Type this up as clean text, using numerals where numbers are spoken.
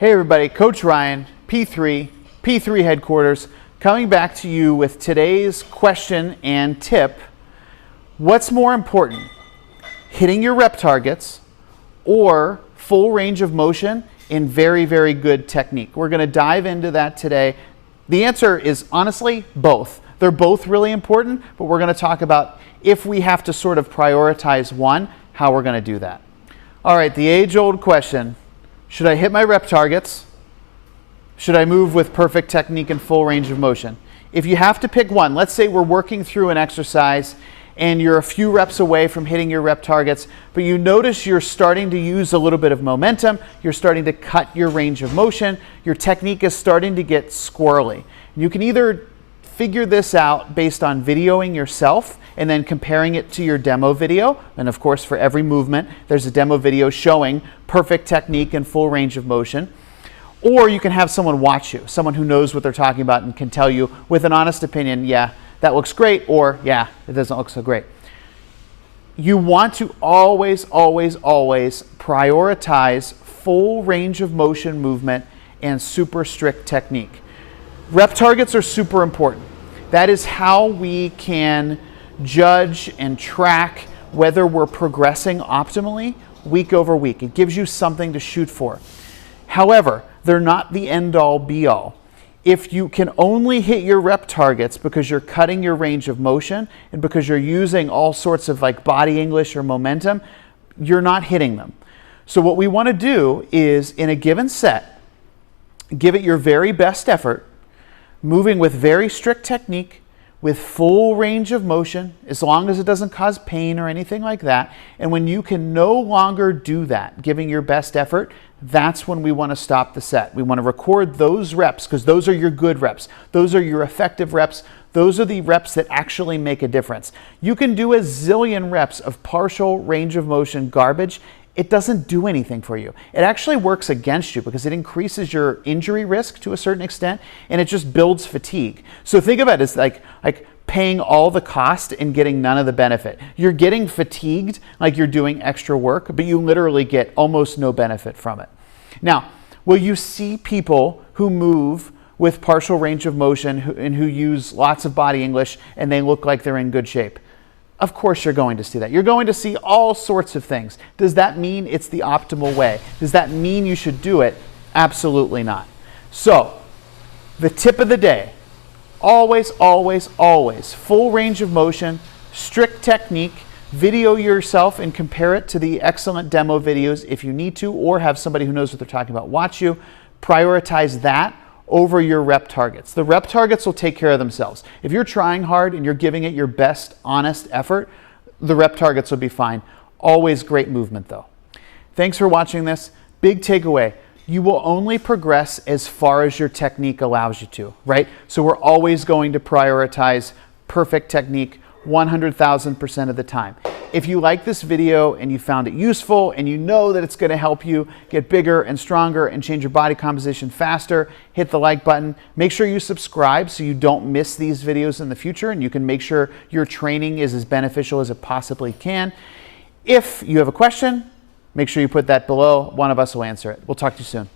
Hey everybody, Coach Ryan, P3 headquarters, coming back to you with today's question and tip. What's more important, hitting your rep targets or full range of motion in very, very good technique? We're going to dive into that today. The answer is honestly both. They're both really important, but we're going to talk about if we have to sort of prioritize one, how we're going to do that. All right, the age-old question. Should I hit my rep targets? Should I move with perfect technique and full range of motion? If you have to pick one, let's say we're working through an exercise and you're a few reps away from hitting your rep targets, but you notice you're starting to use a little bit of momentum, you're starting to cut your range of motion, your technique is starting to get squirrely. You can either figure this out based on videoing yourself and then comparing it to your demo video. And of course, for every movement, there's a demo video showing perfect technique and full range of motion. Or you can have someone watch you, someone who knows what they're talking about and can tell you with an honest opinion, yeah, that looks great, or yeah, it doesn't look so great. You want to always, always, always prioritize full range of motion movement and super strict technique. Rep targets are super important. That is how we can judge and track whether we're progressing optimally week over week. It gives you something to shoot for. However, they're not the end-all be-all. If you can only hit your rep targets because you're cutting your range of motion and because you're using all sorts of like body English or momentum, you're not hitting them. So what we want to do is in a given set, give it your very best effort, moving with very strict technique, with full range of motion, as long as it doesn't cause pain or anything like that. And when you can no longer do that, giving your best effort, that's when we want to stop the set. We want to record those reps because those are your good reps. Those are your effective reps. Those are the reps that actually make a difference. You can do a zillion reps of partial range of motion garbage. It doesn't do anything for you. It actually works against you because it increases your injury risk to a certain extent and it just builds fatigue. So think of it as like paying all the cost and getting none of the benefit. You're getting fatigued like you're doing extra work, but you literally get almost no benefit from it. Now, will you see people who move with partial range of motion and who use lots of body English and they look like they're in good shape? Of course you're going to see that. You're going to see all sorts of things. Does that mean it's the optimal way? Does that mean you should do it? Absolutely not. So, the tip of the day, always, always, always, full range of motion, strict technique, video yourself and compare it to the excellent demo videos if you need to, or have somebody who knows what they're talking about watch you. Prioritize that over your rep targets. The rep targets will take care of themselves. If you're trying hard and you're giving it your best honest effort, the rep targets will be fine. Always great movement though. Thanks for watching this. Big takeaway. You will only progress as far as your technique allows you to, right? So we're always going to prioritize perfect technique 100,000% of the time. If you like this video and you found it useful and you know that it's going to help you get bigger and stronger and change your body composition faster, hit the like button. Make sure you subscribe so you don't miss these videos in the future and you can make sure your training is as beneficial as it possibly can. If you have a question, make sure you put that below. One of us will answer it. We'll talk to you soon.